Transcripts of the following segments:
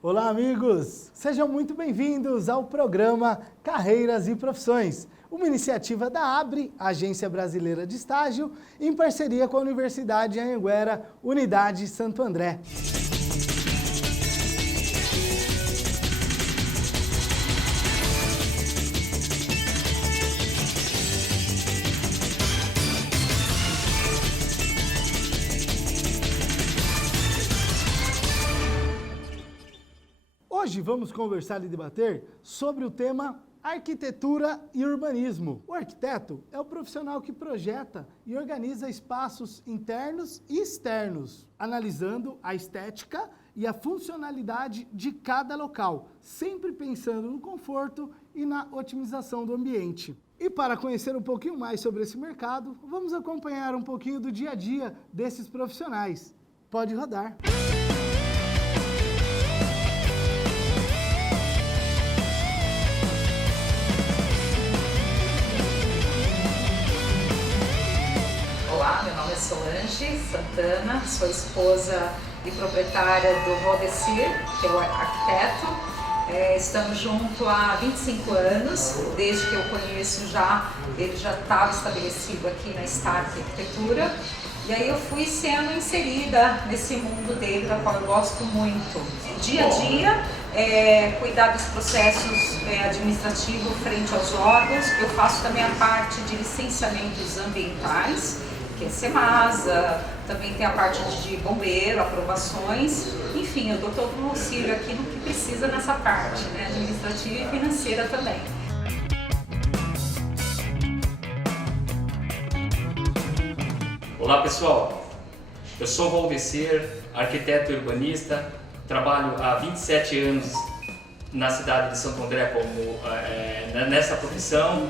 Olá, amigos! Sejam muito bem-vindos ao programa Carreiras e Profissões, uma iniciativa da ABRE, Agência Brasileira de Estágio, em parceria com a Universidade Anhanguera, Unidade Santo André. Hoje vamos conversar e debater sobre o tema arquitetura e urbanismo. O arquiteto é o profissional que projeta e organiza espaços internos e externos, analisando a estética e a funcionalidade de cada local, sempre pensando no conforto e na otimização do ambiente. E para conhecer um pouquinho mais sobre esse mercado, vamos acompanhar um pouquinho do dia a dia desses profissionais. Pode rodar! Olá, meu nome é Solange Santana, sou esposa e proprietária do Valdecir, que é o arquiteto. Estamos juntos há 25 anos, desde que eu conheço ele já estava estabelecido aqui na Stark Arquitetura. E aí eu fui sendo inserida nesse mundo dele, da qual eu gosto muito. Dia a dia, cuidar dos processos administrativos frente aos órgãos. Eu faço também a parte de licenciamentos ambientais, que é Semasa, também tem a parte de bombeiro, aprovações, enfim, eu dou todo um auxílio aqui no que precisa nessa parte, né, administrativa e financeira também. Olá pessoal, eu sou Valdecir, arquiteto e urbanista, trabalho há 27 anos na cidade de Santo André nessa profissão.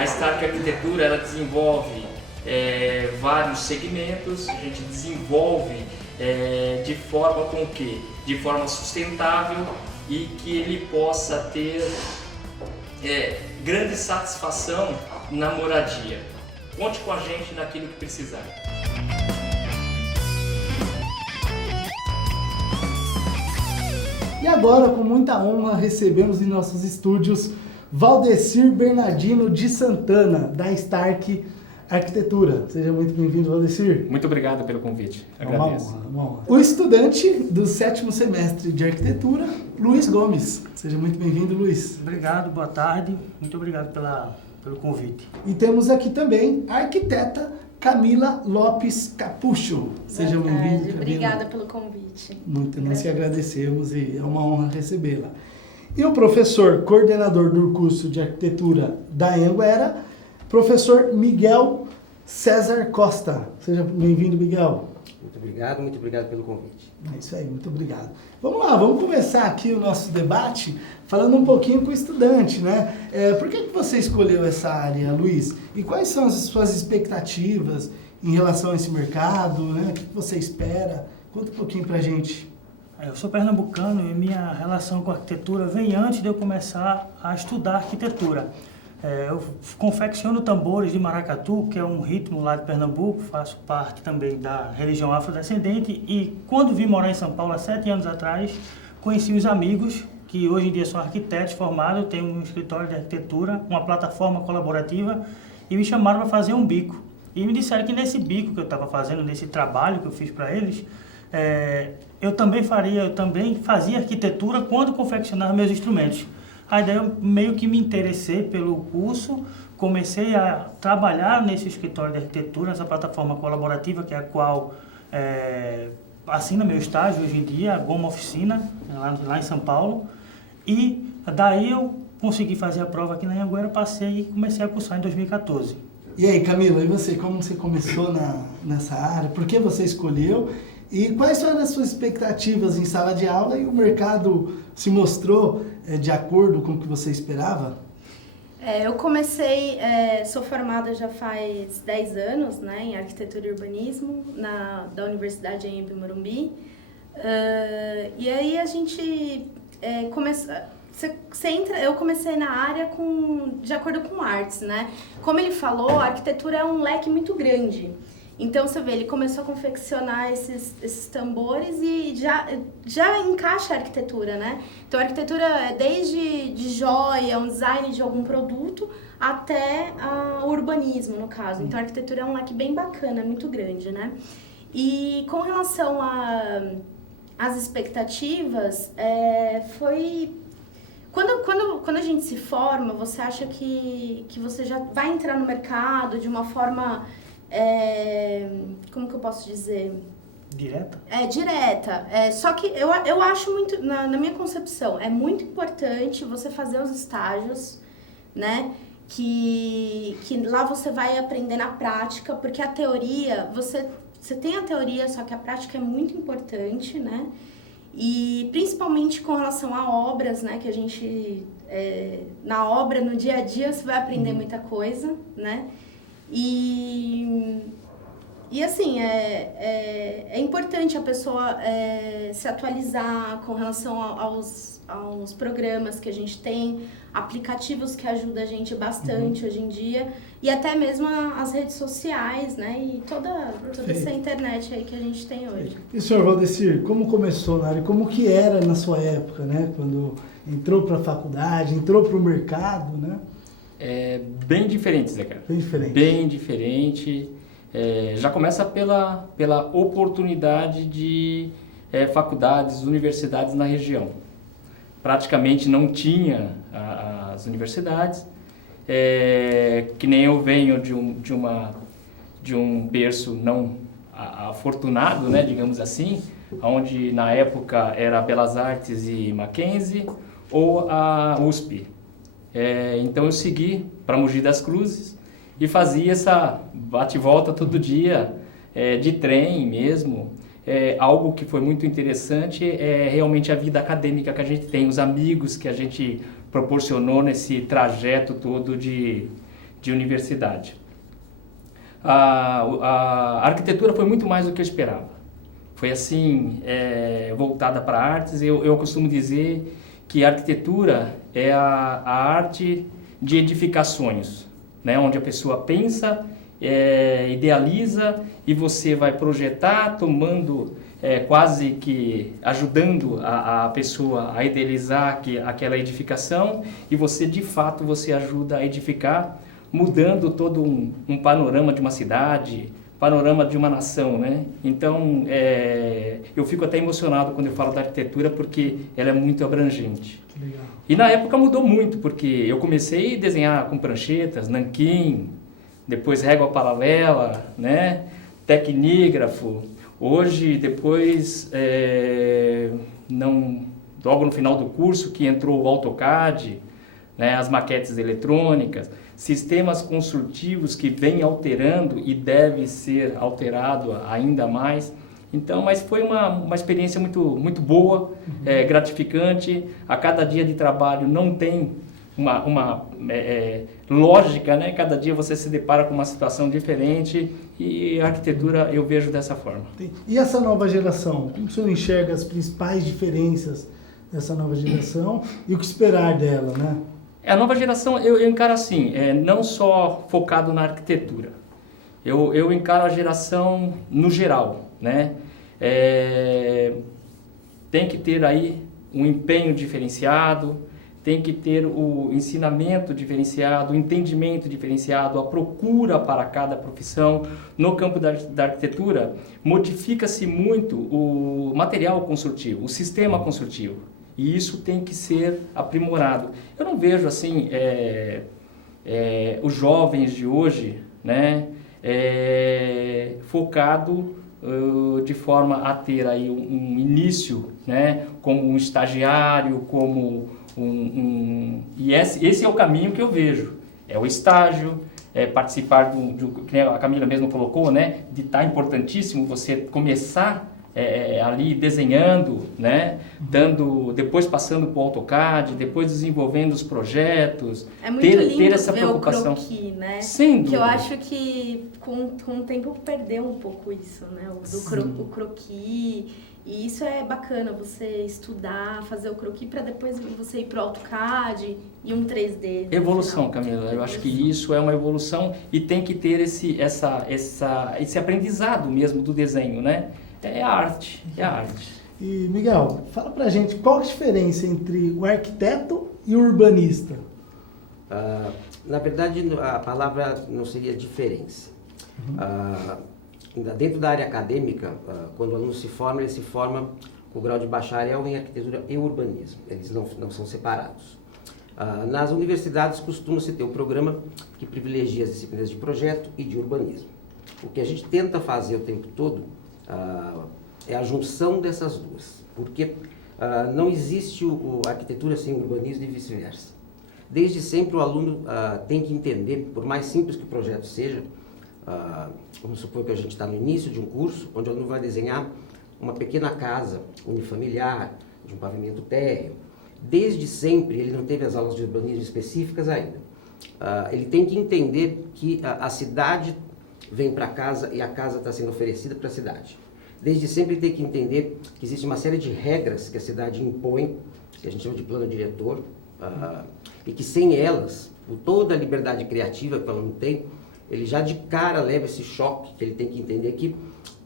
A Stark Arquitetura ela desenvolve vários segmentos, a gente desenvolve de forma com que? De forma sustentável e que ele possa ter grande satisfação na moradia. Conte com a gente naquilo que precisar. E agora, com muita honra, recebemos em nossos estúdios Valdecir Bernardino de Santana, da Stark Arquitetura. Seja muito bem-vindo, Valdecir. Muito obrigado pelo convite. Agradeço. Uma honra. O estudante do 7º semestre de Arquitetura, Luiz Gomes. Seja muito bem-vindo, Luiz. Obrigado, boa tarde. Muito obrigado pelo convite. E temos aqui também a arquiteta Camila Lopes Capucho. Seja bem-vinda, Camila. Obrigada pelo convite. Nós que agradecemos e é uma honra recebê-la. E o professor coordenador do curso de arquitetura da Anhanguera, professor Miguel César Costa. Seja bem-vindo, Miguel. Muito obrigado pelo convite. É isso aí, muito obrigado. Vamos lá, vamos começar aqui o nosso debate falando um pouquinho com o estudante, né? Por que você escolheu essa área, Luiz? E quais são as suas expectativas em relação a esse mercado, né? O que você espera? Conta um pouquinho pra gente. Eu sou pernambucano e minha relação com a arquitetura vem antes de eu começar a estudar arquitetura. Eu confecciono tambores de maracatu, que é um ritmo lá de Pernambuco, faço parte também da religião afrodescendente e quando vim morar em São Paulo há 7 anos atrás, conheci os amigos que hoje em dia são arquitetos formados, tenho um escritório de arquitetura, uma plataforma colaborativa e me chamaram para fazer um bico. E me disseram que nesse bico que eu estava fazendo, nesse trabalho que eu fiz para eles, eu também fazia arquitetura quando confeccionava meus instrumentos. Aí daí eu meio que me interessei pelo curso, comecei a trabalhar nesse escritório de arquitetura, nessa plataforma colaborativa, que é a qual assina meu estágio hoje em dia, a Goma Oficina, lá em São Paulo. E daí eu consegui fazer a prova aqui na Anhanguera, passei e comecei a cursar em 2014. E aí, Camila, e você? Como você começou nessa área? Por que você escolheu? E quais foram as suas expectativas em sala de aula e o mercado se mostrou de acordo com o que você esperava? Eu comecei, sou formada já faz 10 anos, né, em arquitetura e urbanismo da Universidade Anhembi Morumbi. E aí a gente eu comecei na área de acordo com artes, né? Como ele falou, a arquitetura é um leque muito grande. Então, você vê, ele começou a confeccionar esses tambores e já encaixa a arquitetura, né? Então, a arquitetura é desde de joia, um design de algum produto, até o urbanismo, no caso. Então, a arquitetura é um leque bem bacana, muito grande, né? E com relação às expectativas, foi... Quando a gente se forma, você acha que você já vai entrar no mercado de uma forma... como que eu posso dizer? Direta? Direta. Só que eu acho muito, na minha concepção, é muito importante você fazer os estágios, né? Que lá você vai aprender na prática, porque a teoria, você tem a teoria, só que a prática é muito importante, né? E principalmente com relação a obras, né? Que a gente, na obra, no dia a dia, você vai aprender muita coisa, né? E assim, é importante a pessoa se atualizar com relação aos programas que a gente tem, aplicativos que ajudam a gente bastante hoje em dia, e até mesmo as redes sociais, né? E toda essa internet aí que a gente tem hoje. E, senhor Valdecir, como começou na área? Como que era na sua época, né? Quando entrou para a faculdade, entrou para o mercado, né? Bem diferente, Zé Carlos. Bem diferente. Bem diferente. Já começa pela oportunidade de faculdades, universidades na região. Praticamente não tinha as universidades, que nem eu venho de um berço não afortunado, né, digamos assim, onde na época era Belas Artes e Mackenzie ou a USP. Então eu segui para Mogi das Cruzes e fazia essa bate-volta todo dia, de trem mesmo. Algo que foi muito interessante é realmente a vida acadêmica que a gente tem, os amigos que a gente proporcionou nesse trajeto todo de universidade. A arquitetura foi muito mais do que eu esperava. Foi assim, voltada para artes. Eu costumo dizer que a arquitetura é a arte de edificar sonhos, né? Onde a pessoa pensa, idealiza e você vai projetar, tomando, quase que ajudando a pessoa a idealizar aquela edificação, e você de fato você ajuda a edificar, mudando todo um panorama de uma cidade, panorama de uma nação, né? Então, eu fico até emocionado quando eu falo da arquitetura, porque ela é muito abrangente. Legal. E na época mudou muito, porque eu comecei a desenhar com pranchetas, nanquim, depois régua paralela, né? Tecnígrafo. Hoje, depois, logo no final do curso, que entrou o AutoCAD, né? As maquetes eletrônicas, sistemas construtivos que vêm alterando e deve ser alterado ainda mais. Então, mas foi uma experiência muito boa, gratificante. A cada dia de trabalho não tem uma lógica, né? Cada dia você se depara com uma situação diferente, e a arquitetura eu vejo dessa forma. E essa nova geração? Como o senhor enxerga as principais diferenças dessa nova geração e o que esperar dela, né? A nova geração eu encaro assim, não só focado na arquitetura. Eu encaro a geração no geral, né? Tem que ter aí um empenho diferenciado, tem que ter o ensinamento diferenciado, o entendimento diferenciado, a procura para cada profissão. No campo da arquitetura, modifica-se muito o material construtivo, o sistema construtivo. E isso tem que ser aprimorado. Eu não vejo assim os jovens de hoje, né, focado de forma a ter aí um início, né, como um estagiário, como e esse é o caminho que eu vejo. É o estágio, participar que a Camila mesmo colocou, né, de estar importantíssimo você começar ali desenhando, né? Depois passando para o AutoCAD, depois desenvolvendo os projetos. É muito lindo ter essa ver preocupação. o croquis, né? Sem dúvida. Que eu acho que com o tempo perdeu um pouco isso, né? O croquis. E isso é bacana, você estudar, fazer o croquis para depois você ir para o AutoCAD e um 3D. Evolução, Camila. Eu acho que isso é uma evolução e tem que ter esse aprendizado mesmo do desenho, né? É arte. E, Miguel, fala pra gente qual a diferença entre o arquiteto e o urbanista? Na verdade, a palavra não seria diferença. Dentro da área acadêmica, quando o aluno se forma, ele se forma com o grau de bacharel em arquitetura e urbanismo. Eles não são separados. Nas universidades costuma-se ter um programa que privilegia as disciplinas de projeto e de urbanismo. O que a gente tenta fazer o tempo todo é a junção dessas duas, porque não existe a arquitetura sem urbanismo e vice-versa. Desde sempre o aluno tem que entender, por mais simples que o projeto seja, vamos supor que a gente está no início de um curso, onde o aluno vai desenhar uma pequena casa unifamiliar, de um pavimento térreo. Desde sempre, ele não teve as aulas de urbanismo específicas ainda. Ele tem que entender que a cidade vem para casa e a casa está sendo oferecida para a cidade. Desde sempre ele tem que entender que existe uma série de regras que a cidade impõe, que a gente chama de plano diretor, e que sem elas, por toda a liberdade criativa que o aluno tem, ele já de cara leva esse choque, que ele tem que entender que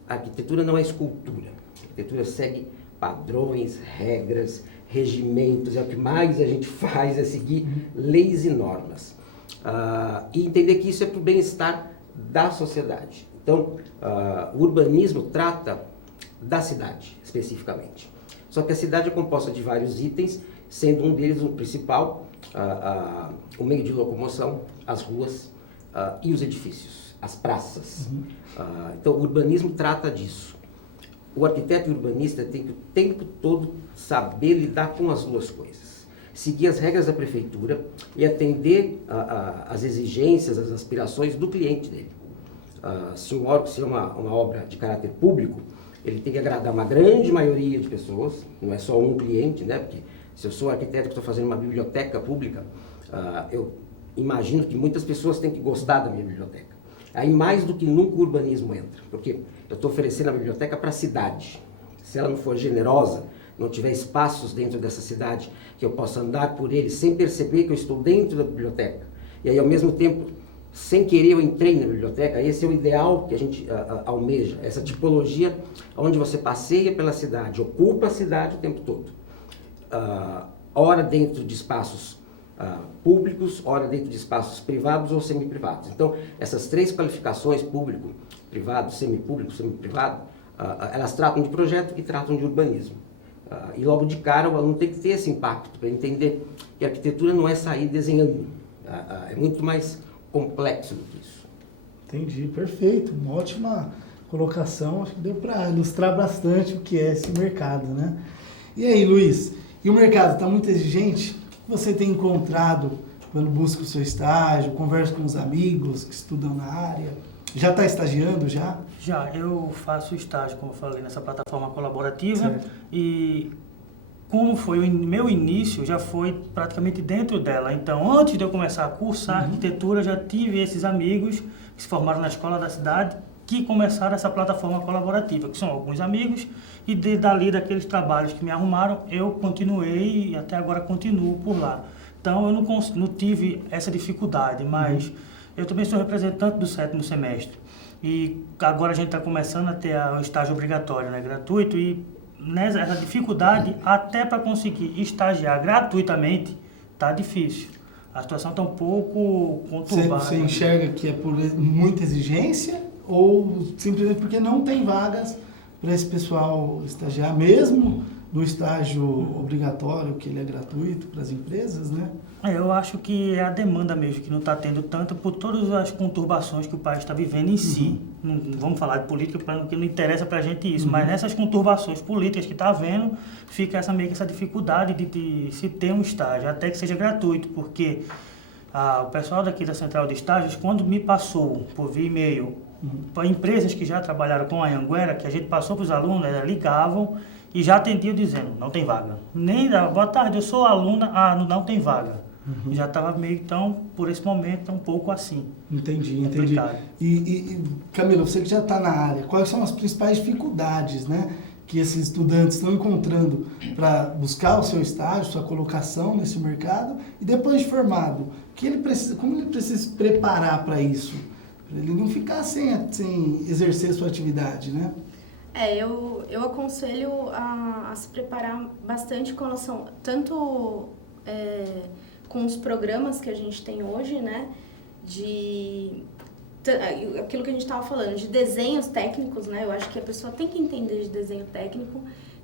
a arquitetura não é escultura. A arquitetura segue padrões, regras, regimentos, é o que mais a gente faz, é seguir leis e normas. E entender que isso é para o bem-estar da sociedade. Então, o urbanismo trata da cidade, especificamente. Só que a cidade é composta de vários itens, sendo um deles o principal, o meio de locomoção, as ruas e os edifícios, as praças. Então, o urbanismo trata disso. O arquiteto e o urbanista tem que o tempo todo saber lidar com as duas coisas. Seguir as regras da prefeitura e atender às exigências, às aspirações do cliente dele. Se é uma obra de caráter público, ele tem que agradar uma grande maioria de pessoas, não é só um cliente, né? Porque se eu sou arquiteto que estou fazendo uma biblioteca pública, eu imagino que muitas pessoas têm que gostar da minha biblioteca. Aí mais do que nunca o urbanismo entra, porque eu estou oferecendo a biblioteca para a cidade. Se ela não for generosa, não tiver espaços dentro dessa cidade que eu possa andar por ele sem perceber que eu estou dentro da biblioteca, e aí ao mesmo tempo, sem querer eu entrei na biblioteca, esse é o ideal que a gente almeja, essa tipologia onde você passeia pela cidade, ocupa a cidade o tempo todo. Ora dentro de espaços públicos, ora dentro de espaços privados ou semi-privados. Então, essas três qualificações, público, privado, semipúblico, semi-privado, elas tratam de projeto e tratam de urbanismo. E logo de cara o aluno tem que ter esse impacto para entender que a arquitetura não é sair desenhando, é muito mais complexo do que isso. Entendi, perfeito, uma ótima colocação, acho que deu para ilustrar bastante o que é esse mercado, né? E aí, Luiz, e o mercado está muito exigente? O que você tem encontrado quando busca o seu estágio, conversa com os amigos que estudam na área? Já está estagiando já? Já, eu faço estágio, como eu falei, nessa plataforma colaborativa. Certo. E como foi o meu início, já foi praticamente dentro dela. Então, antes de eu começar a cursar arquitetura, já tive esses amigos que se formaram na escola da cidade, que começaram essa plataforma colaborativa, que são alguns amigos, e dali daqueles trabalhos que me arrumaram, eu continuei e até agora continuo por lá. Então, eu não tive essa dificuldade, mas eu também sou representante do 7º semestre. E agora a gente está começando a ter o estágio obrigatório, né, gratuito, e essa dificuldade, até para conseguir estagiar gratuitamente, está difícil. A situação está um pouco conturbada. Você enxerga que é por muita exigência ou simplesmente porque não tem vagas para esse pessoal estagiar, mesmo no estágio obrigatório, que ele é gratuito para as empresas, né? Eu acho que é a demanda mesmo, que não está tendo tanto por todas as conturbações que o país está vivendo em si. Não vamos falar de política, porque não interessa para a gente isso, mas nessas conturbações políticas que está havendo, fica meio que essa dificuldade de se ter um estágio, até que seja gratuito, porque o pessoal daqui da Central de Estágios, quando me passou por via e-mail Para empresas que já trabalharam com a Anhanguera, que a gente passou para os alunos, elas ligavam e já atendiam dizendo, não tem vaga. Nem dava, boa tarde, eu sou aluna, não tem vaga. Já estava meio, então, por esse momento, um pouco assim. Entendi. Complicado. E Camila, você que já está na área, quais são as principais dificuldades, né, que esses estudantes estão encontrando para buscar o seu estágio, sua colocação nesse mercado e depois de formado, como ele precisa se preparar para isso? Para ele não ficar sem exercer sua atividade, né? Eu aconselho a se preparar bastante com relação, tanto com os programas que a gente tem hoje, né, aquilo que a gente estava falando, de desenhos técnicos, né, eu acho que a pessoa tem que entender de desenho técnico,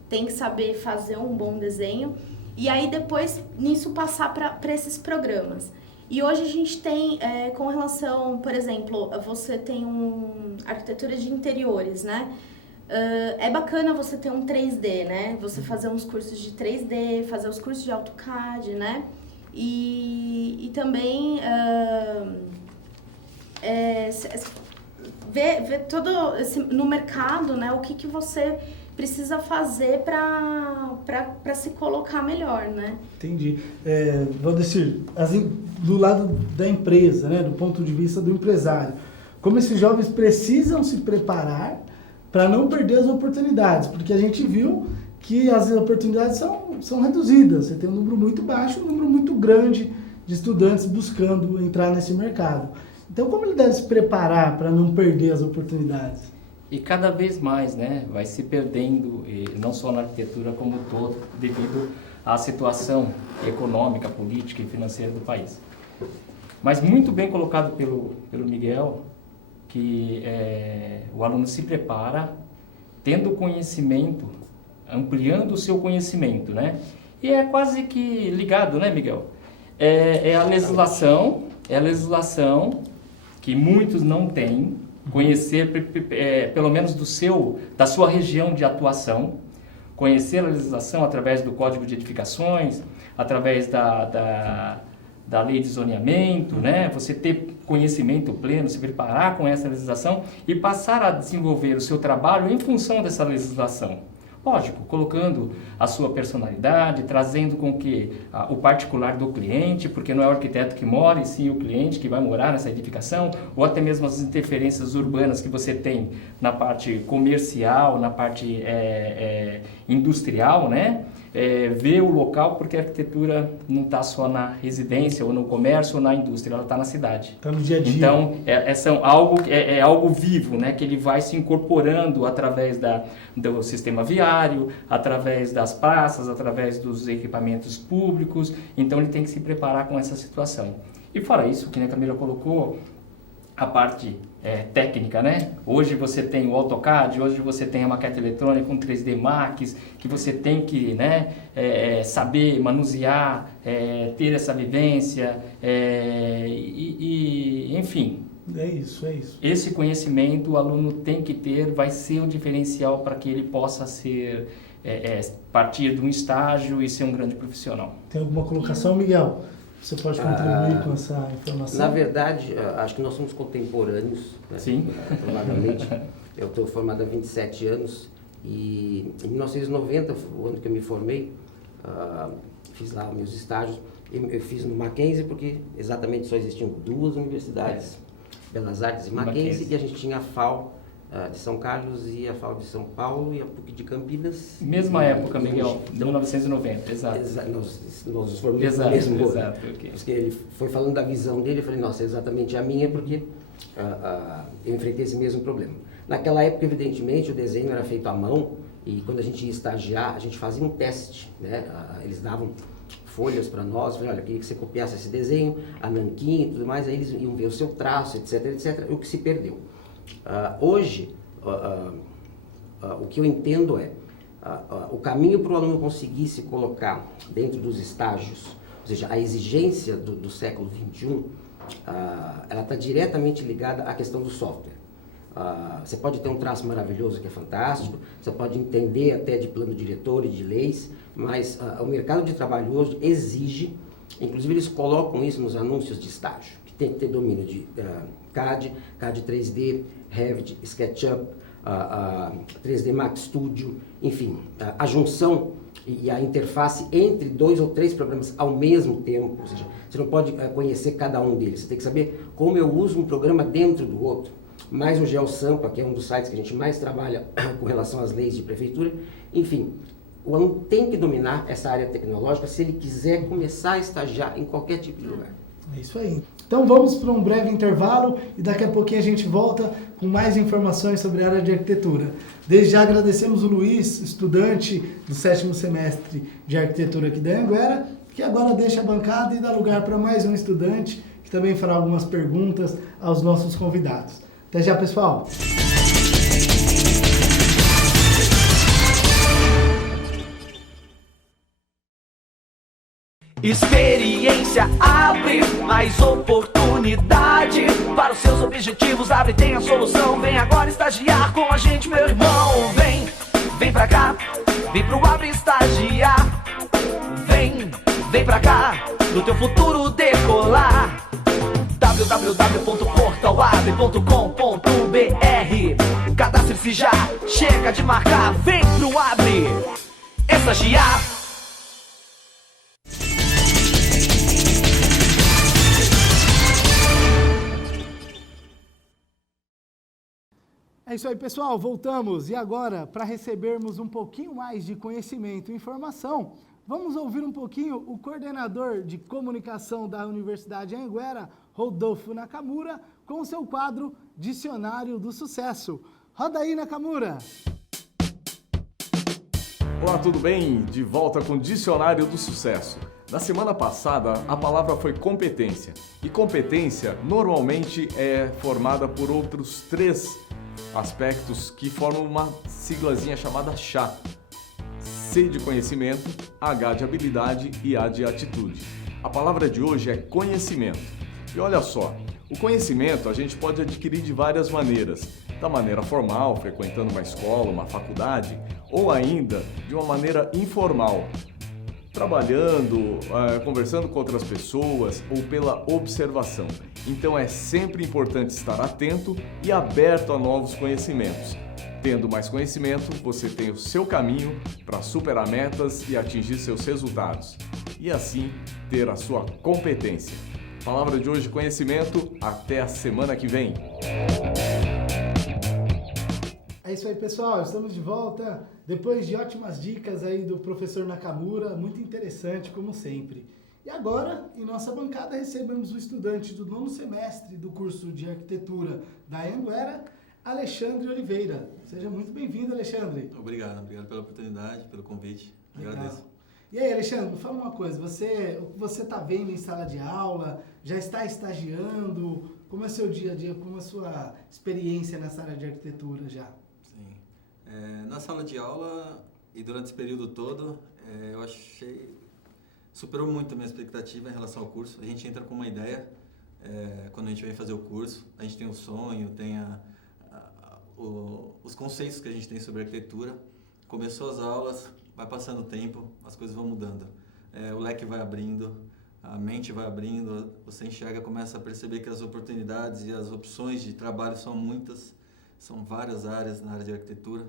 tem que saber fazer um bom desenho, e aí depois nisso passar para esses programas. E hoje a gente tem, com relação, por exemplo, você tem arquitetura de interiores, né, é bacana você ter um 3D, né, você fazer uns cursos de 3D, fazer os cursos de AutoCAD, né, e também ver todo no mercado, né, o que você precisa fazer para se colocar melhor, né? Entendi. Valdecir, do lado da empresa, né, do ponto de vista do empresário, como esses jovens precisam se preparar para não perder as oportunidades, porque a gente viu que as oportunidades são reduzidas. Você tem um número muito baixo, um número muito grande de estudantes buscando entrar nesse mercado. Então, como ele deve se preparar para não perder as oportunidades? E cada vez mais, né, vai se perdendo, não só na arquitetura como um todo, devido à situação econômica, política e financeira do país. Mas muito bem colocado pelo Miguel, que o aluno se prepara tendo conhecimento, ampliando o seu conhecimento, né? E é quase que ligado, né, Miguel? É a legislação que muitos não têm, conhecer pelo menos da sua região de atuação, conhecer a legislação através do Código de Edificações, através da lei de zoneamento, né? Você ter conhecimento pleno, se preparar com essa legislação e passar a desenvolver o seu trabalho em função dessa legislação. Lógico, colocando a sua personalidade, trazendo com que o particular do cliente, porque não é o arquiteto que mora, e sim o cliente que vai morar nessa edificação, ou até mesmo as interferências urbanas que você tem na parte comercial, na parte industrial, né? Ver o local, porque a arquitetura não está só na residência, ou no comércio, ou na indústria, ela está na cidade. Está no dia a dia. Então, é algo vivo, né? Que ele vai se incorporando através do sistema viário, através das praças, através dos equipamentos públicos. Então, ele tem que se preparar com essa situação. E fora isso, que a Camila colocou, a parte técnica, né? Hoje você tem o AutoCAD, hoje você tem a maquete eletrônica com 3D Max, que você tem que, né, saber manusear, ter essa vivência, enfim. É isso. Esse conhecimento o aluno tem que ter, vai ser o diferencial para que ele possa partir de um estágio e ser um grande profissional. Tem alguma colocação, Miguel? Você pode contribuir com essa informação? Na verdade, acho que nós somos contemporâneos. Né? Sim. Provavelmente. Eu estou formado há 27 anos e em 1990, o ano que eu me formei, fiz lá meus estágios. Eu fiz no Mackenzie porque exatamente só existiam duas universidades, Belas Artes e Mackenzie, e a gente tinha a FAO de São Carlos e a FAO de São Paulo e a PUC de Campinas. Mesma época, Miguel, de 1990, exato. Nós nos formamos no mesmo ano. Exato, okay. Porque ele foi falando da visão dele, eu falei, nossa, é exatamente a minha, porque eu enfrentei esse mesmo problema. Naquela época, evidentemente, o desenho era feito à mão, e quando a gente ia estagiar, a gente fazia um teste, né? Eles davam folhas para nós, falei, olha, eu queria que você copiasse esse desenho, a nanquim e tudo mais, aí eles iam ver o seu traço, etc, o que se perdeu. Hoje, o que eu entendo o caminho para o aluno conseguir se colocar dentro dos estágios, ou seja, a exigência do século XXI, ela está diretamente ligada à questão do software. Você pode ter um traço maravilhoso que é fantástico, você pode entender até de plano diretor e de leis, mas o mercado de trabalho hoje exige, inclusive eles colocam isso nos anúncios de estágio, que tem que ter domínio de CAD, CAD 3D, Revit, SketchUp, 3D Max Studio, enfim, a junção e a interface entre 2 ou 3 programas ao mesmo tempo, ou seja, você não pode conhecer cada um deles, você tem que saber como eu uso um programa dentro do outro. Mais o GeoSampa, que é um dos sites que a gente mais trabalha com relação às leis de prefeitura, enfim, o aluno tem que dominar essa área tecnológica se ele quiser começar a estagiar em qualquer tipo de lugar. É isso aí. Então vamos para um breve intervalo e daqui a pouquinho a gente volta com mais informações sobre a área de arquitetura. Desde já agradecemos o Luiz, estudante do 7º semestre de arquitetura aqui da Anhanguera, que agora deixa a bancada e dá lugar para mais um estudante que também fará algumas perguntas aos nossos convidados. Até já, pessoal! Experiência abre mais oportunidade para os seus objetivos. Abre, tem a solução. Vem agora estagiar com a gente, meu irmão. Vem pra cá, vem pro Abre estagiar. Vem pra cá, do teu futuro decolar. www.portalabre.com.br. Cadastre-se já, chega de marcar. Vem pro Abre estagiar. É isso aí, pessoal, voltamos. E agora, para recebermos um pouquinho mais de conhecimento e informação, vamos ouvir um pouquinho o coordenador de comunicação da Universidade Anhanguera, Rodolfo Nakamura, com o seu quadro Dicionário do Sucesso. Roda aí, Nakamura! Olá, tudo bem? De volta com o Dicionário do Sucesso. Na semana passada, a palavra foi competência. E competência, normalmente, é formada por outros 3 aspectos que formam uma siglazinha chamada CHA. C de conhecimento, H de habilidade e A de atitude. A palavra de hoje é conhecimento. E olha só, o conhecimento a gente pode adquirir de várias maneiras. Da maneira formal, frequentando uma escola, uma faculdade, ou ainda de uma maneira informal, trabalhando, conversando com outras pessoas ou pela observação. Então é sempre importante estar atento e aberto a novos conhecimentos. Tendo mais conhecimento, você tem o seu caminho para superar metas e atingir seus resultados. E assim, ter a sua competência. Palavra de hoje, conhecimento. Até a semana que vem. É isso aí, pessoal. Estamos de volta. Depois de ótimas dicas aí do professor Nakamura, muito interessante, como sempre. E agora, em nossa bancada, recebemos o estudante do 9º semestre do curso de arquitetura da Anhanguera, Alexandre Oliveira. Seja muito bem-vindo, Alexandre. Obrigado pela oportunidade, pelo convite. Legal. Agradeço. E aí, Alexandre, me fala uma coisa, o que você está vendo em sala de aula, já está estagiando, como é seu dia a dia, como é a sua experiência nessa área de arquitetura já? Sim. Na sala de aula e durante esse período todo, eu achei, superou muito a minha expectativa em relação ao curso. A gente entra com uma ideia, quando a gente vem fazer o curso, a gente tem um sonho, tem os conceitos que a gente tem sobre arquitetura. Começou as aulas, vai passando o tempo, as coisas vão mudando. O leque vai abrindo, a mente vai abrindo, você enxerga, começa a perceber que as oportunidades e as opções de trabalho são muitas, são várias áreas na área de arquitetura.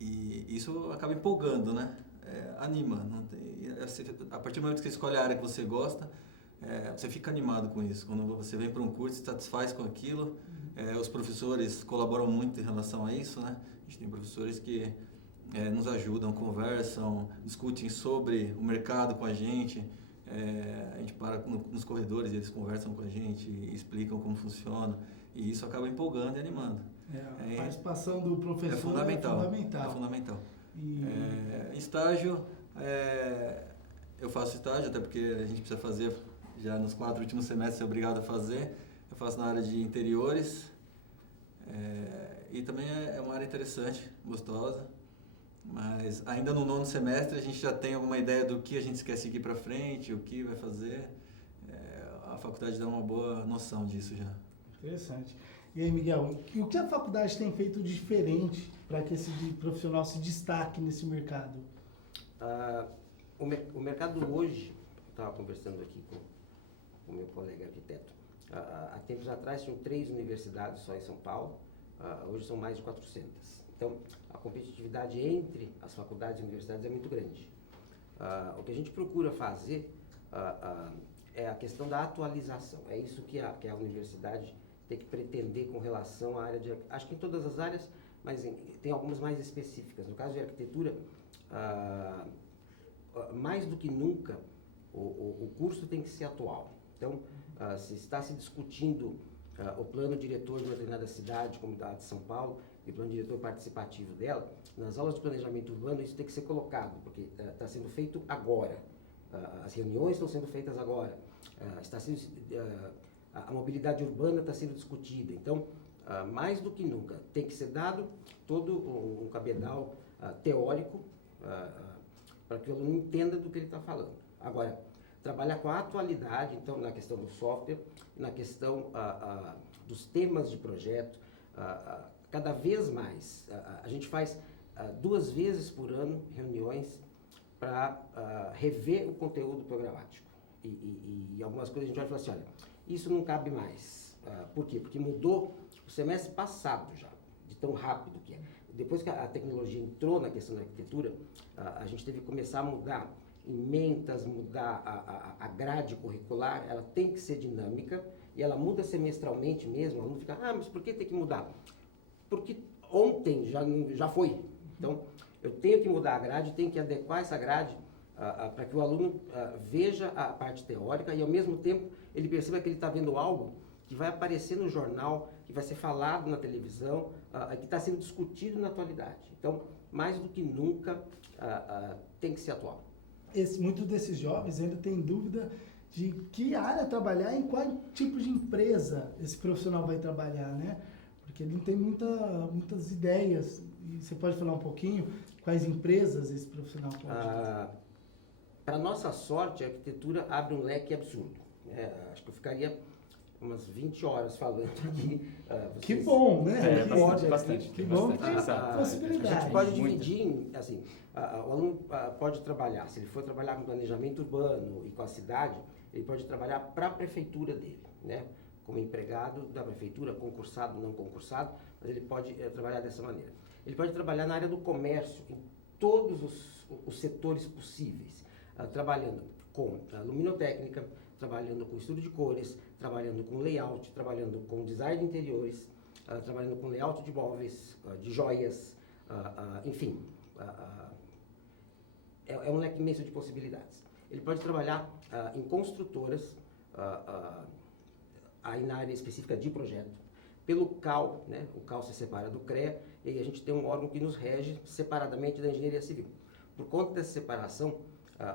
E isso acaba empolgando, né? Anima. Não tem, a partir do momento que você escolhe a área que você gosta, você fica animado com isso. Quando você vem para um curso, se satisfaz com aquilo. Os professores colaboram muito em relação a isso, né? A gente tem professores que nos ajudam, conversam, discutem sobre o mercado com a gente. A gente para nos corredores e eles conversam com a gente, explicam como funciona. E isso acaba empolgando e animando. A participação do professor é fundamental. É fundamental. Estágio, eu faço estágio, até porque a gente precisa fazer, já nos 4 últimos semestres é obrigado a fazer. Eu faço na área de interiores, e também é uma área interessante, gostosa, mas ainda no 9º semestre a gente já tem alguma ideia do que a gente quer seguir para frente, o que vai fazer. A faculdade dá uma boa noção disso já. Interessante. E aí, Miguel, o que a faculdade tem feito de diferente para que esse profissional se destaque nesse mercado? O mercado hoje, eu estava conversando aqui com o meu colega arquiteto. Há tempos atrás tinham 3 universidades só em São Paulo, hoje são mais de 400. Então, a competitividade entre as faculdades e universidades é muito grande. O que a gente procura fazer é a questão da atualização. É isso que a universidade tem que pretender com relação à área de... Acho que em todas as áreas, mas tem algumas mais específicas. No caso de arquitetura, mais do que nunca, o curso tem que ser atual. Então, se está se discutindo o plano diretor de uma determinada cidade, como a de São Paulo, e o plano diretor participativo dela, nas aulas de planejamento urbano isso tem que ser colocado, porque está sendo feito agora. As reuniões estão sendo feitas agora. A mobilidade urbana está sendo discutida. Então, mais do que nunca, tem que ser dado todo um cabedal teórico para que o aluno entenda do que ele está falando. Agora, trabalhar com a atualidade, então, na questão do software, na questão dos temas de projeto, cada vez mais. A gente faz 2 vezes por ano reuniões para rever o conteúdo programático. E algumas coisas a gente vai falar assim, olha, isso não cabe mais. Por quê? Porque mudou o semestre passado já, de tão rápido que é. Depois que a tecnologia entrou na questão da arquitetura, a gente teve que começar a mudar emendas, mudar a grade curricular, ela tem que ser dinâmica, e ela muda semestralmente mesmo, o aluno fica, mas por que tem que mudar? Porque ontem já foi. Então, eu tenho que mudar a grade, tenho que adequar essa grade para que o aluno veja a parte teórica e, ao mesmo tempo, ele perceba que ele está vendo algo que vai aparecer no jornal, que vai ser falado na televisão, que está sendo discutido na atualidade. Então, mais do que nunca, tem que ser atual. Muitos desses jovens ainda têm dúvida de que área trabalhar, em qual tipo de empresa esse profissional vai trabalhar, né? Porque ele não tem muitas ideias. E você pode falar um pouquinho quais empresas esse profissional pode? Para nossa sorte, a arquitetura abre um leque absurdo. Acho que eu ficaria umas 20 horas falando aqui. Que bom, né? Bastante. Que bom que tem essa possibilidade. A gente pode dividir, assim, o aluno pode trabalhar, se ele for trabalhar com planejamento urbano e com a cidade, ele pode trabalhar para a prefeitura dele, né? Como empregado da prefeitura, concursado, não concursado, mas ele pode trabalhar dessa maneira. Ele pode trabalhar na área do comércio, em todos os setores possíveis, trabalhando com luminotécnica, trabalhando com estudo de cores, trabalhando com layout, trabalhando com design de interiores, trabalhando com layout de móveis, de joias, enfim, é um leque imenso de possibilidades. Ele pode trabalhar em construtoras, aí na área específica de projeto, pelo CAL, né? O CAL se separa do CREA, e aí a gente tem um órgão que nos rege separadamente da engenharia civil. Por conta dessa separação,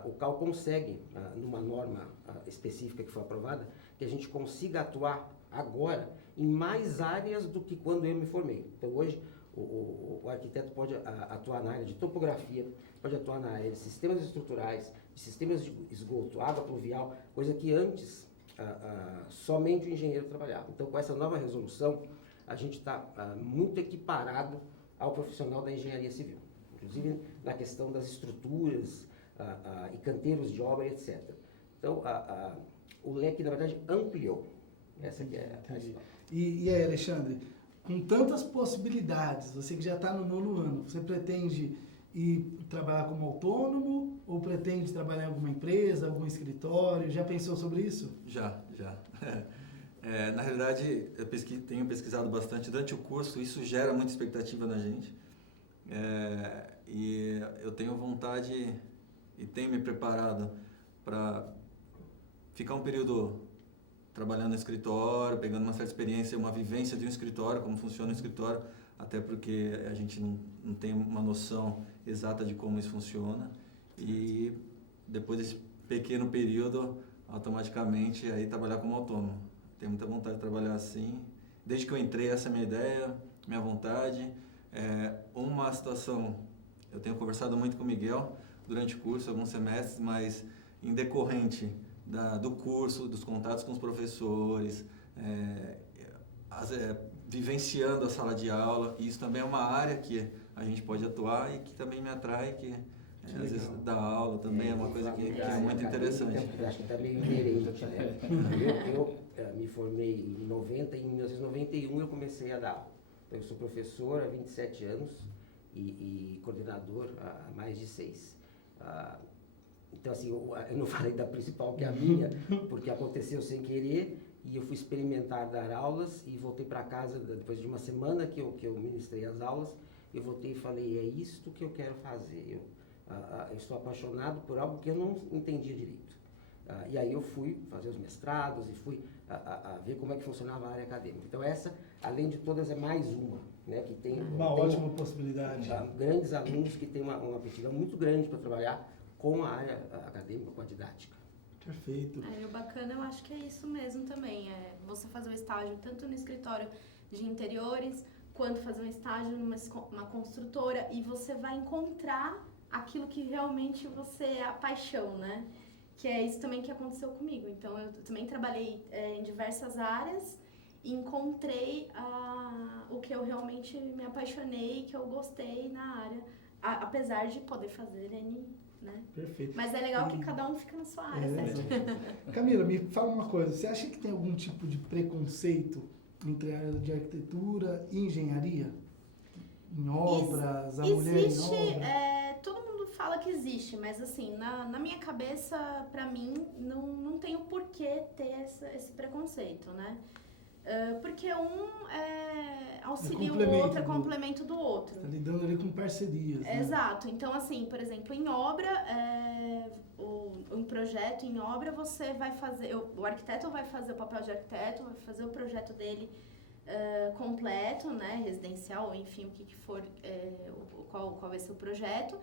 o CAL consegue, numa norma específica que foi aprovada, que a gente consiga atuar agora em mais áreas do que quando eu me formei. Então hoje o arquiteto pode atuar na área de topografia, pode atuar na área de sistemas estruturais, de sistemas de esgoto, água pluvial, coisa que antes somente o engenheiro trabalhava. Então com essa nova resolução, a gente está muito equiparado ao profissional da engenharia civil, inclusive na questão das estruturas, e canteiros de obra, etc. Então, o leque, na verdade, ampliou. Essa aqui é a história. E aí, Alexandre, com tantas possibilidades, você que já está no 9º ano, você pretende ir trabalhar como autônomo ou pretende trabalhar em alguma empresa, algum escritório? Já pensou sobre isso? Já. Na realidade, eu tenho pesquisado bastante durante o curso, isso gera muita expectativa na gente. E eu tenho vontade e tenho me preparado para ficar um período trabalhando no escritório, pegando uma certa experiência, uma vivência de um escritório, como funciona o escritório, até porque a gente não tem uma noção exata de como isso funciona. E depois desse pequeno período, automaticamente aí trabalhar como autônomo. Tenho muita vontade de trabalhar assim. Desde que eu entrei, essa é a minha ideia, minha vontade. Uma situação, eu tenho conversado muito com o Miguel durante o curso, alguns semestres, mas em decorrente do curso, dos contatos com os professores, vivenciando a sala de aula, e isso também é uma área que a gente pode atuar e que também me atrai, que Às vezes dar aula também é uma coisa que é muito interessante. Acho que está meio inerente, né? Eu me formei em 90 e em 1991 eu comecei a dar aula. Então, eu sou professor há 27 anos e coordenador há mais de 6. Então, assim, eu não falei da principal, que é a minha, porque aconteceu sem querer, e eu fui experimentar dar aulas e voltei para casa, depois de uma semana que eu ministrei as aulas, eu voltei e falei, é isto que eu quero fazer. Eu estou apaixonado por algo que eu não entendia direito. E aí eu fui fazer os mestrados e fui ver como é que funcionava a área acadêmica. Então essa, além de todas, é mais uma, né, que tem ótima possibilidade. Grandes alunos que têm uma aptidão muito grande para trabalhar com a área acadêmica, com a didática. Perfeito. O bacana, eu acho que é isso mesmo também. É você fazer o estágio tanto no escritório de interiores, quanto fazer um estágio numa construtora, e você vai encontrar aquilo que realmente você é a paixão, né? Que é isso também que aconteceu comigo. Então, eu também trabalhei em diversas áreas e encontrei o que eu realmente me apaixonei, que eu gostei na área, apesar de poder fazer né? Perfeito. Mas é legal que cada um fica na sua área, certo? Camila, me fala uma coisa. Você acha que tem algum tipo de preconceito entre a área de arquitetura e engenharia? Em obras, a mulher em obra? Todo mundo fala que existe, mas assim, na minha cabeça, pra mim, não tem o porquê ter esse preconceito, né? Porque um auxilia o outro, é complemento do outro. Está lidando ali com parcerias. Né? Exato. Então, assim, por exemplo, em obra, um projeto em obra, você vai fazer, o arquiteto vai fazer o papel de arquiteto, vai fazer o projeto dele completo, né, residencial, ou enfim, o que for, qual vai ser o projeto.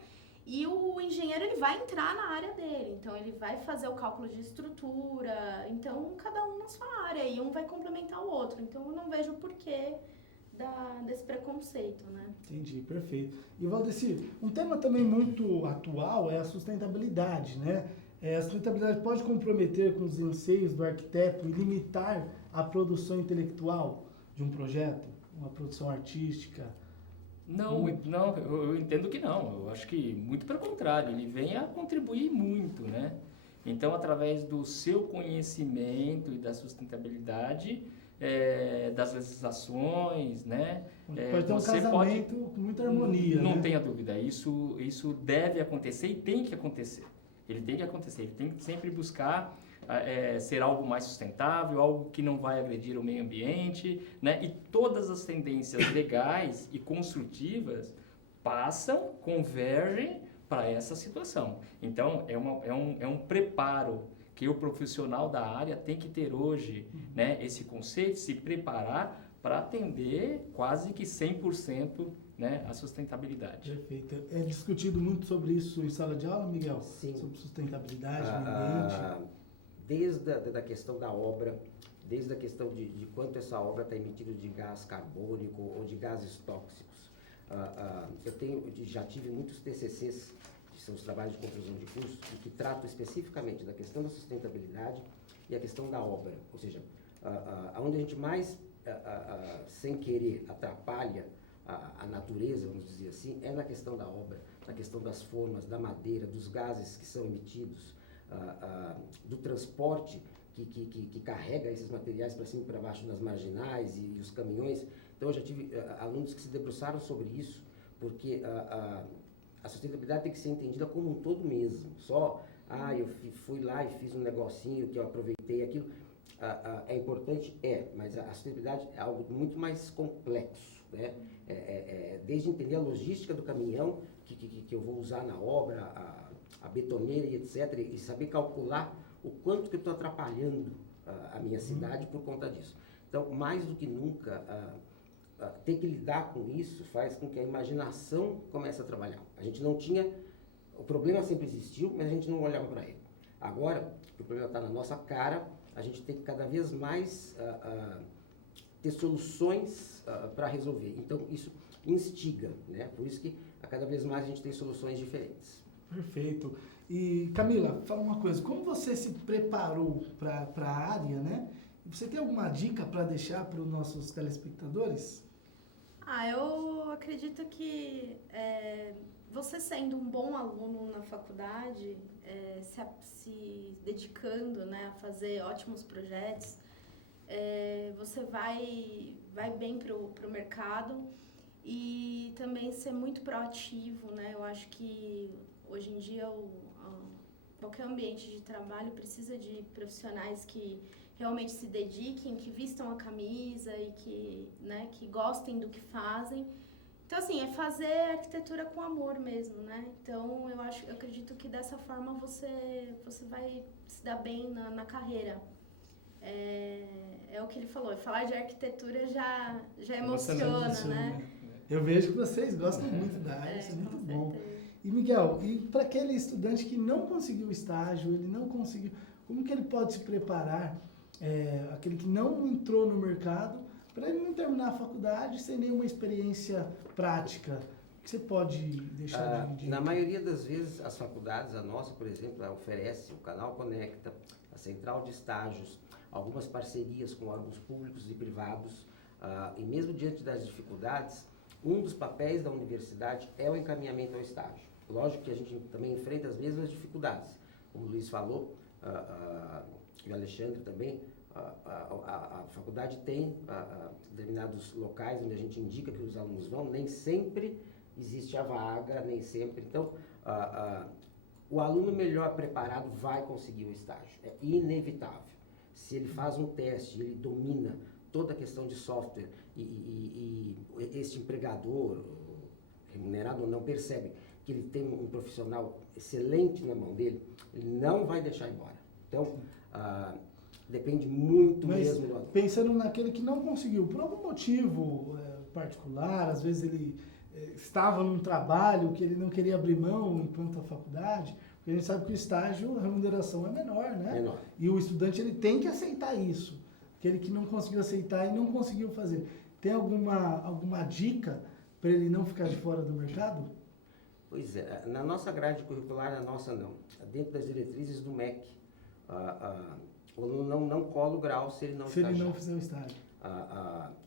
E o engenheiro, ele vai entrar na área dele, então ele vai fazer o cálculo de estrutura, então cada um na sua área, e um vai complementar o outro. Então eu não vejo o porquê desse preconceito, né? Entendi, perfeito. E Valdecir, um tema também muito atual é a sustentabilidade, né? A sustentabilidade pode comprometer com os anseios do arquiteto e limitar a produção intelectual de um projeto, uma produção artística? Não, eu entendo que não. Eu acho que muito pelo contrário, ele vem a contribuir muito, né? Então, através do seu conhecimento e da sustentabilidade, das legislações, né? Pode ter um casamento com muita harmonia, Não né? tenha dúvida, isso deve acontecer e tem que acontecer. Ele tem que acontecer, ele tem que sempre buscar ser algo mais sustentável, algo que não vai agredir o meio ambiente, né? E todas as tendências legais e construtivas convergem para essa situação. Então, é um preparo que o profissional da área tem que ter hoje, né? Esse conceito, se preparar para atender quase que 100%, né, a sustentabilidade. Perfeito. É discutido muito sobre isso em sala de aula, Miguel? Sim. Sobre sustentabilidade, meio ambiente? Desde a questão da obra, desde a questão de quanto essa obra está emitindo de gás carbônico ou de gases tóxicos. Eu já tive muitos TCCs, que são os trabalhos de conclusão de curso, que tratam especificamente da questão da sustentabilidade e a questão da obra. Ou seja, onde a gente mais, sem querer, atrapalha a natureza, vamos dizer assim, é na questão da obra, na questão das formas, da madeira, dos gases que são emitidos, do transporte que carrega esses materiais para cima e para baixo nas marginais e os caminhões. Então, eu já tive alunos que se debruçaram sobre isso, porque a sustentabilidade tem que ser entendida como um todo mesmo. Só, eu fui lá e fiz um negocinho que eu aproveitei aquilo. É importante? Mas a sustentabilidade é algo muito mais complexo, né? Desde entender a logística do caminhão que eu vou usar na obra, a betoneira e etc., e saber calcular o quanto que eu estou atrapalhando a minha cidade por conta disso. Então, mais do que nunca, ter que lidar com isso faz com que a imaginação comece a trabalhar. A gente não tinha... O problema sempre existiu, mas a gente não olhava para ele. Agora, que o problema está na nossa cara, a gente tem que cada vez mais ter soluções para resolver. Então, isso instiga, né? Por isso que cada vez mais a gente tem soluções diferentes. Perfeito. E Camila, fala uma coisa, como você se preparou para a área, né? Você tem alguma dica para deixar para os nossos telespectadores? Eu acredito que você sendo um bom aluno na faculdade, se dedicando, né, a fazer ótimos projetos, você vai bem pro mercado e também ser muito proativo, né? Eu acho que hoje em dia qualquer ambiente de trabalho precisa de profissionais que realmente se dediquem, que vistam a camisa e que gostem do que fazem. Então, assim, é fazer arquitetura com amor mesmo, né? Então, eu acredito que dessa forma você vai se dar bem na carreira. É o que ele falou, falar de arquitetura já emociona, né? Eu vejo que vocês gostam muito da área, isso é muito bom. E Miguel, e para aquele estudante que não conseguiu estágio, ele não conseguiu, como que ele pode se preparar, aquele que não entrou no mercado, para ele não terminar a faculdade sem nenhuma experiência prática? O que você pode deixar de dica? Na maioria das vezes, as faculdades, a nossa, por exemplo, ela oferece o Canal Conecta, a Central de Estágios, algumas parcerias com órgãos públicos e privados, e mesmo diante das dificuldades, um dos papéis da universidade é o encaminhamento ao estágio. Lógico que a gente também enfrenta as mesmas dificuldades. Como o Luiz falou, e o Alexandre também, a faculdade tem determinados locais onde a gente indica que os alunos vão, nem sempre existe a vaga, nem sempre. Então, o aluno melhor preparado vai conseguir o estágio, é inevitável. Se ele faz um teste, ele domina toda a questão de software e este empregador, remunerado ou não, percebe que ele tem um profissional excelente na mão dele, ele não vai deixar embora. Então, depende muito mesmo do aluno. Pensando naquele que não conseguiu, por algum motivo particular, às vezes ele estava num trabalho que ele não queria abrir mão enquanto a faculdade, porque a gente sabe que o estágio, a remuneração é menor, né? Menor. E o estudante ele tem que aceitar isso. Aquele que não conseguiu aceitar e não conseguiu fazer. Tem alguma dica para ele não ficar de fora do mercado? Pois é, na nossa grade curricular, na nossa não. Dentro das diretrizes do MEC, o aluno não cola o grau se ele não fizer o estágio.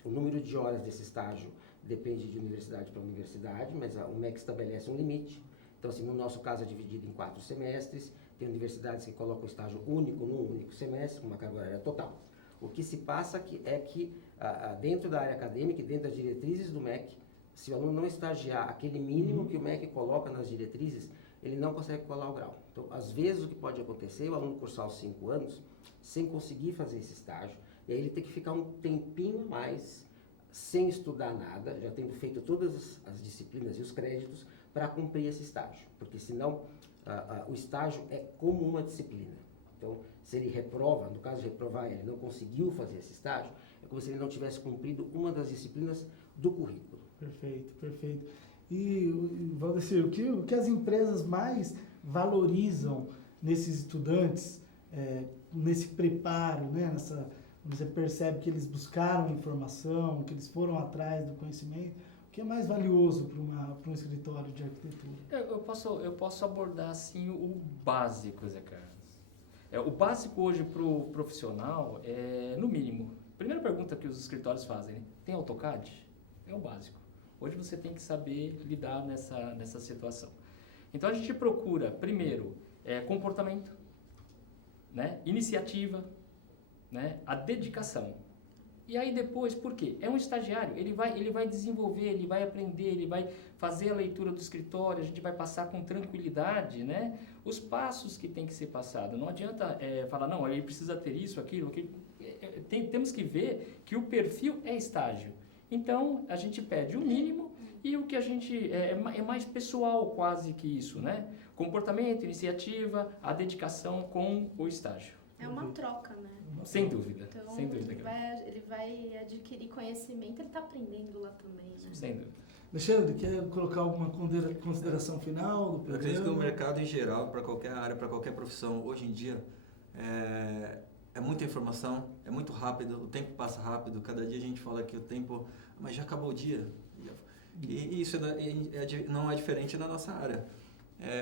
O número de horas desse estágio depende de universidade para universidade, mas o MEC estabelece um limite. Então, assim, no nosso caso é dividido em 4 semestres, tem universidades que colocam o estágio único num único semestre, com uma carga horária total. O que se passa é que dentro da área acadêmica e dentro das diretrizes do MEC, se o aluno não estagiar aquele mínimo que o MEC coloca nas diretrizes, ele não consegue colar o grau. Então, às vezes, o que pode acontecer é o aluno cursar os 5 anos sem conseguir fazer esse estágio, e aí ele tem que ficar um tempinho a mais sem estudar nada, já tendo feito todas as disciplinas e os créditos para cumprir esse estágio, porque senão o estágio é como uma disciplina. Então, se ele reprova, no caso de reprovar, ele não conseguiu fazer esse estágio, é como se ele não tivesse cumprido uma das disciplinas do currículo. Perfeito, perfeito. E, Valdecir, o que as empresas mais valorizam nesses estudantes, nesse preparo, né? Você percebe que eles buscaram informação, que eles foram atrás do conhecimento. O que é mais valioso para um escritório de arquitetura? Eu posso abordar assim o básico, Zé Carlos. O básico hoje para o profissional é, no mínimo, a primeira pergunta que os escritórios fazem, tem AutoCAD? É o básico. Hoje você tem que saber lidar nessa situação. Então a gente procura, primeiro, comportamento, né? Iniciativa, né? A dedicação. E aí depois, por quê? É um estagiário, ele vai desenvolver, ele vai aprender, ele vai fazer a leitura do escritório, a gente vai passar com tranquilidade, né? Os passos que tem que ser passado. Não adianta falar, não, ele precisa ter isso, aquilo. Temos que ver que o perfil é estágio. Então, a gente pede o mínimo e o que a gente... É mais pessoal quase que isso, né? Comportamento, iniciativa, a dedicação com o estágio. É uma troca, né? Sem dúvida, então, sem dúvida. Ele vai adquirir conhecimento, ele está aprendendo lá também, né? Sem dúvida. Alexandre, quer colocar alguma consideração final do programa? Eu acredito que no mercado em geral, para qualquer área, para qualquer profissão, hoje em dia, é muita informação, é muito rápido, o tempo passa rápido, cada dia a gente fala que o tempo, mas já acabou o dia. E isso não é diferente na nossa área.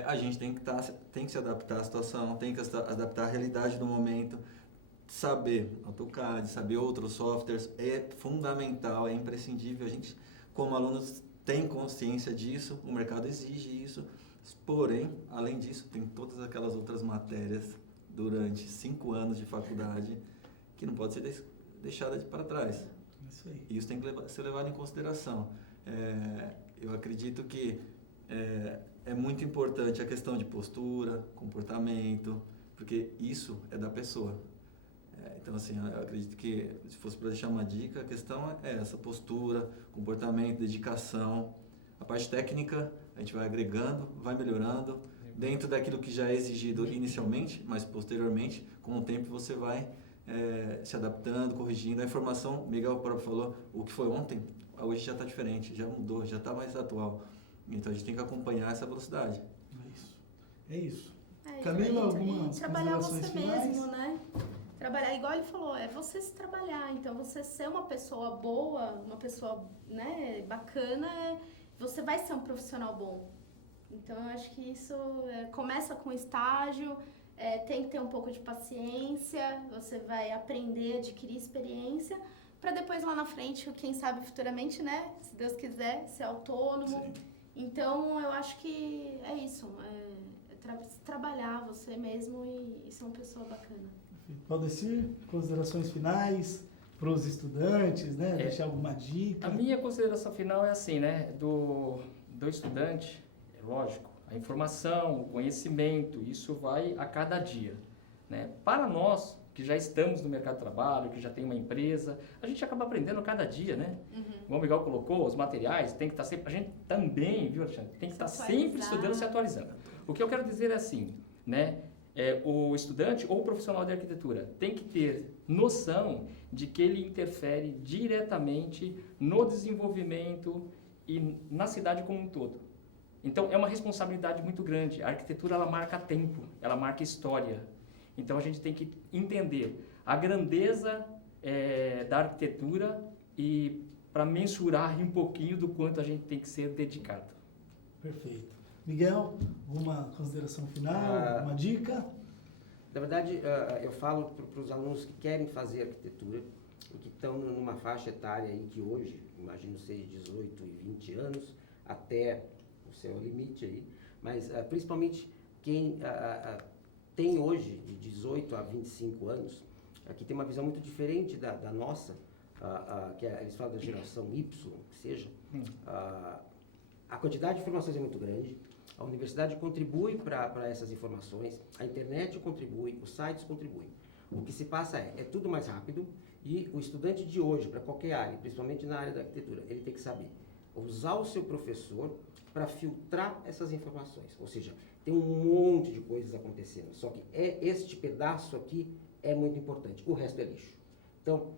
A gente tem que se adaptar à situação, tem que adaptar à realidade do momento, saber AutoCAD, saber outros softwares, é fundamental, é imprescindível. A gente, como alunos, tem consciência disso, o mercado exige isso, porém, além disso, tem todas aquelas outras matérias durante 5 anos de faculdade que não pode ser deixada para trás. Isso aí. E isso tem que ser levado em consideração. Eu acredito que é muito importante a questão de postura, comportamento, porque isso é da pessoa. Então, assim, eu acredito que, se fosse para deixar uma dica, a questão é essa: postura, comportamento, dedicação. A parte técnica, a gente vai agregando, vai melhorando, dentro daquilo que já é exigido inicialmente, mas posteriormente, com o tempo, você vai se adaptando, corrigindo. A informação, Miguel próprio falou, o que foi ontem, hoje já está diferente, já mudou, já está mais atual. Então, a gente tem que acompanhar essa velocidade. É isso. Camila, alguma trabalhar você considerações mesmo, né? Trabalhar, igual ele falou, é você se trabalhar. Então, você ser uma pessoa boa, uma pessoa, né, bacana, você vai ser um profissional bom. Então, eu acho que isso começa com estágio, tem que ter um pouco de paciência, você vai aprender, adquirir experiência, para depois lá na frente, quem sabe futuramente, né, se Deus quiser, ser autônomo. Sim. Então, eu acho que é isso, trabalhar você mesmo e ser uma pessoa bacana. Valdecir, considerações finais para os estudantes, né? Deixar alguma dica? A minha consideração final é assim, né? Do estudante, é lógico, a informação, o conhecimento, isso vai a cada dia, né? Para nós, que já estamos no mercado de trabalho, que já tem uma empresa, a gente acaba aprendendo a cada dia, né? Como o Miguel colocou, os materiais tem que estar sempre... A gente também, viu, Alexandre? Tem que estar sempre estudando, se atualizando. O que eu quero dizer é assim, né? O estudante ou o profissional de arquitetura tem que ter noção de que ele interfere diretamente no desenvolvimento e na cidade como um todo. Então, é uma responsabilidade muito grande. A arquitetura, ela marca tempo, ela marca história. Então, a gente tem que entender a grandeza da arquitetura e para mensurar um pouquinho do quanto a gente tem que ser dedicado. Perfeito. Miguel, alguma consideração final, alguma dica? Na verdade, eu falo para os alunos que querem fazer arquitetura e que estão numa faixa etária aí que hoje, imagino, seja 18 e 20 anos, até o seu limite aí, mas principalmente quem tem hoje de 18 a 25 anos, que tem uma visão muito diferente da nossa, que eles falam da geração Y, que seja, a quantidade de informações é muito grande. A universidade contribui para essas informações, a internet contribui, os sites contribuem. O que se passa é tudo mais rápido e o estudante de hoje, para qualquer área, principalmente na área da arquitetura, ele tem que saber usar o seu professor para filtrar essas informações. Ou seja, tem um monte de coisas acontecendo, só que este pedaço aqui é muito importante, o resto é lixo. Então,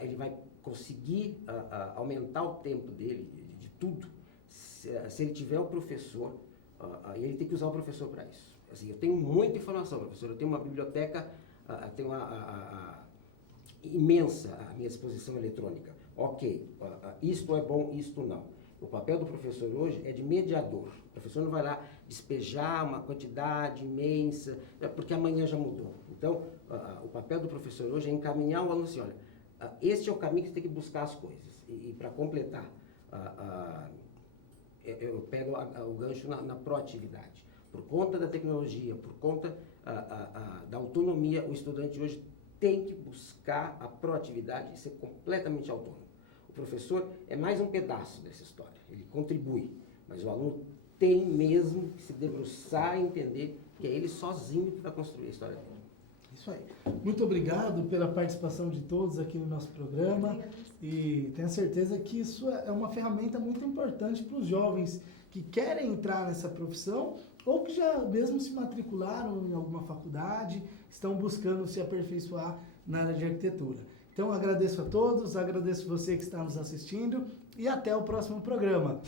ele vai conseguir aumentar o tempo dele, de tudo, se ele tiver o professor. E ele tem que usar o professor para isso. Assim, eu tenho muita informação, professor. Eu tenho uma biblioteca, tenho imensa a minha exposição eletrônica. Ok, isto é bom, isto não. O papel do professor hoje é de mediador. O professor não vai lá despejar uma quantidade imensa, porque amanhã já mudou. Então, o papel do professor hoje é encaminhar o aluno assim, olha, este é o caminho que você tem que buscar as coisas. E para completar, eu pego o gancho na proatividade. Por conta da tecnologia, por conta da autonomia, o estudante hoje tem que buscar a proatividade e ser completamente autônomo. O professor é mais um pedaço dessa história, ele contribui, mas o aluno tem mesmo que se debruçar e entender que é ele sozinho que vai construir a história dele. Isso aí. Muito obrigado pela participação de todos aqui no nosso programa e tenho certeza que isso é uma ferramenta muito importante para os jovens que querem entrar nessa profissão ou que já mesmo se matricularam em alguma faculdade, estão buscando se aperfeiçoar na área de arquitetura. Então agradeço a todos, agradeço você que está nos assistindo e até o próximo programa.